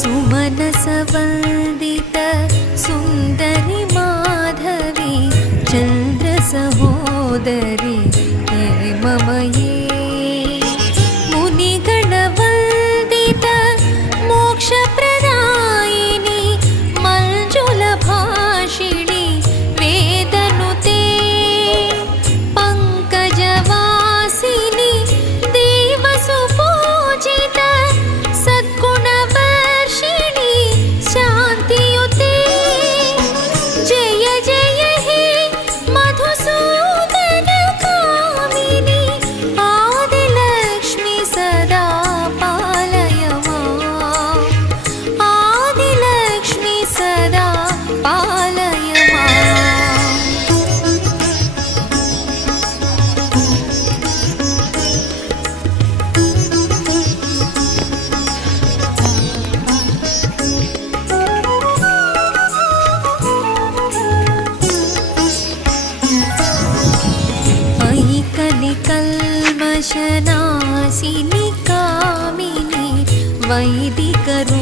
सुमनसवन्दित सुन्दरि माधवी चन्द्रसहोदरि हेममये मुनिगणवन्दित मोक्षप्रदायिनि मञ्जुलभाषिणि वेदनुते पङ्कजवासिनि देवसुपूजित सद्गुणवर्षिणि शान्तियुते जय जय हे मधुसूदनकामिनि आदिलक्ष्मि सदा पालय माम् आदिलक्ष्मि सदा पालय माम्। अयि कलिकल्मषनाशिनि कामिनि वैदिकरू